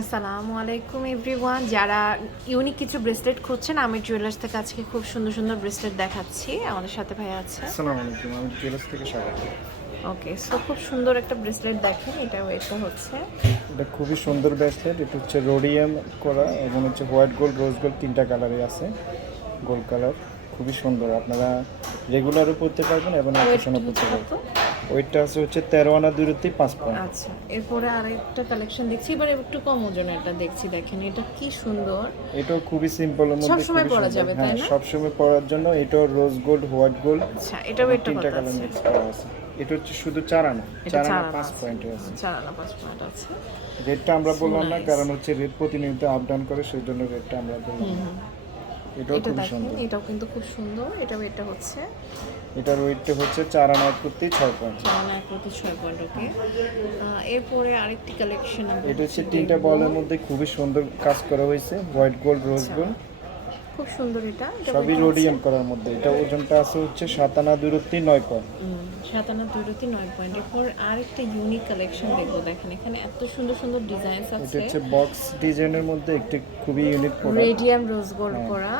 আসসালামু আলাইকুম এভরিওয়ান। যারা ইউনিক কিছু ব্রেসলেট খুঁজছেন আমি জুয়েলার্স থেকে আজকে খুব সুন্দর সুন্দর ব্রেসলেট দেখাচ্ছি। আমাদের সাথে ভাই আছে। আসসালামু আলাইকুম আমি জুয়েলার্স থেকে স্বাগত। ওকে সো খুব সুন্দর একটা ব্রেসলেট দেখেন এটা এটা হচ্ছে। এটা খুবই সুন্দর ব্রেসলেট এটা হচ্ছে রোডিয়াম করা এবং হচ্ছে হোয়াইট গোল্ড রোজ গোল্ড তিনটা কালারে আছে গোল্ড কালার খুবই সুন্দর আপনারা রেগুলারও পরতে পারবেন এবং অকেশনও পরতে পারবেন। ওইটা আছে হচ্ছে তেরো আনা দূরত্বে পাঁচ পয়েন্ট। আচ্ছা এরপরে আরেকটা কালেকশন দেখছি এবার একটু কম ওজনের একটা দেখছি দেখেন এটা কি সুন্দর। এটাও খুবই সিম্পলের মধ্যে সবসময় পরা যাবে, তাই হ্যাঁ না? সবসময় পরার জন্য এটাও রোজ গোল্ড হোয়াইট গোল্ড আচ্ছা এটাও কত কালার আছে। এটা হচ্ছে শুধু চার আনা চার আনা পাঁচ। পয়েন্টে আছে। চার আনা পাঁচ পয়েন্ট আছে। রেটটা আমরা বললাম না কারণ হচ্ছে রেট প্রতিনিয়ত আপ ডাউন করে সেই জন্য রেটটা আমরা বললাম। এটাও এটা দেখেন এটাও কিন্তু খুব সুন্দর। এটা হচ্ছে? এটার ওয়েটটা হচ্ছে চার আনা ছয় পয়েন্ট এক প্রতি ছয় পয়েন্ট ওকে। এরপরে আরেকটি কালেকশন এটা হচ্ছে তিনটা বলের মধ্যে খুবই সুন্দর কাজ করা হয়েছে হোয়াইট গোল্ড রোজ গোল্ড। খুব সুন্দর এটা এটা সবই রোডিয়াম করার মধ্যে। এটা ওজনটা আছে হচ্ছে সাত আনা দূরত্বে নয় পয়েন্ট। সাতান্ন দুইটি নয় পয়েন্ট। এরপর আরেকটা ইউনিক কালেকশন দেখব দেখেন এখানে এত সুন্দর সুন্দর ডিজাইনস এটা আছে। হচ্ছে বক্স ডিজাইনের মধ্যে একটি খুবই unique product radium rose gold. করা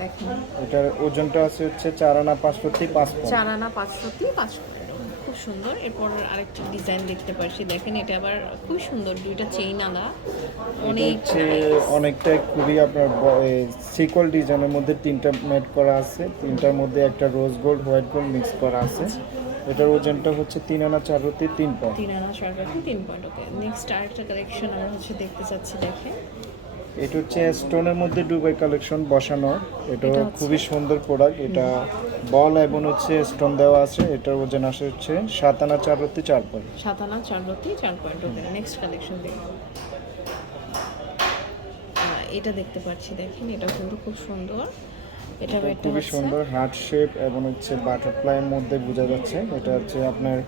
দেখেন। এটার ওজনটা আছে হচ্ছে চার আনা পাঁচ প্রতি পাঁচ চার আনা পাঁচ খুব সুন্দর। এরপর আরেকটা ডিজাইন দেখতে পাচ্ছি দেখেন এটা আবার খুব সুন্দর দুইটা চেইন আলা। অনেক অনেকটা খুবই আপনার সিকল ডিজাইনের মধ্যে তিনটা মেড করা আছে। তিনটার মধ্যে একটা rose gold white gold mix করা আছে। এটার ওজনটা হচ্ছে তিন আনা চার প্রতি তিন পয়েন্ট তিন আনা চার পয়েন্ট তিন পয়েন্ট ওকে নেক্সট আরেকটা কালেকশন আমরা হচ্ছে দেখতে চাচ্ছি দেখেন। এটা হচ্ছে স্টোনের মধ্যে ডুবাই কালেকশন বসানো। এটা খুবই সুন্দর প্রোডাক্ট এটা বল এবং হচ্ছে স্টোন দেওয়া আছে। এটার ওজন আসে হচ্ছে সাত আনা চার রত্তি চার পয়েন্ট সাত আনা চার রতি চার পয়েন্ট ওকে। নেক্সট কালেকশন দেখব এটা দেখতে পাচ্ছি দেখেন এটা কিন্তু খুব সুন্দর। এটা খুবই সুন্দর হার্ট শেপ এবং হচ্ছে বাটারফ্লাইয়ের মধ্যে বোঝা যাচ্ছে। এটা হচ্ছে আপনার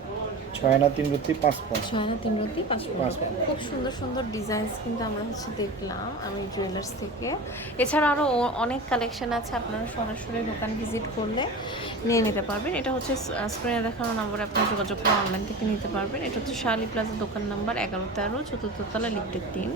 ছয় আনা তিন রত্তি পাঁচ পয়েন্ট। ছয় আনা তিন রতি পাঁচ পাঁচ খুব সুন্দর সুন্দর ডিজাইনস কিন্তু আমরা হচ্ছে দেখলাম আমি জুয়েলার্স থেকে। এছাড়া আরও অনেক কালেকশন আছে আপনারা সরাসরি দোকান ভিজিট করলে নিয়ে নিতে পারবেন। এটা হচ্ছে স্ক্রিনে দেখানো নম্বরে আপনি যোগাযোগ করে অনলাইন থেকে নিতে পারবেন। এটা হচ্ছে শালি প্লাজা দোকান নাম্বার এগারো তেরো চতুর্থ তলা লিফটের তিন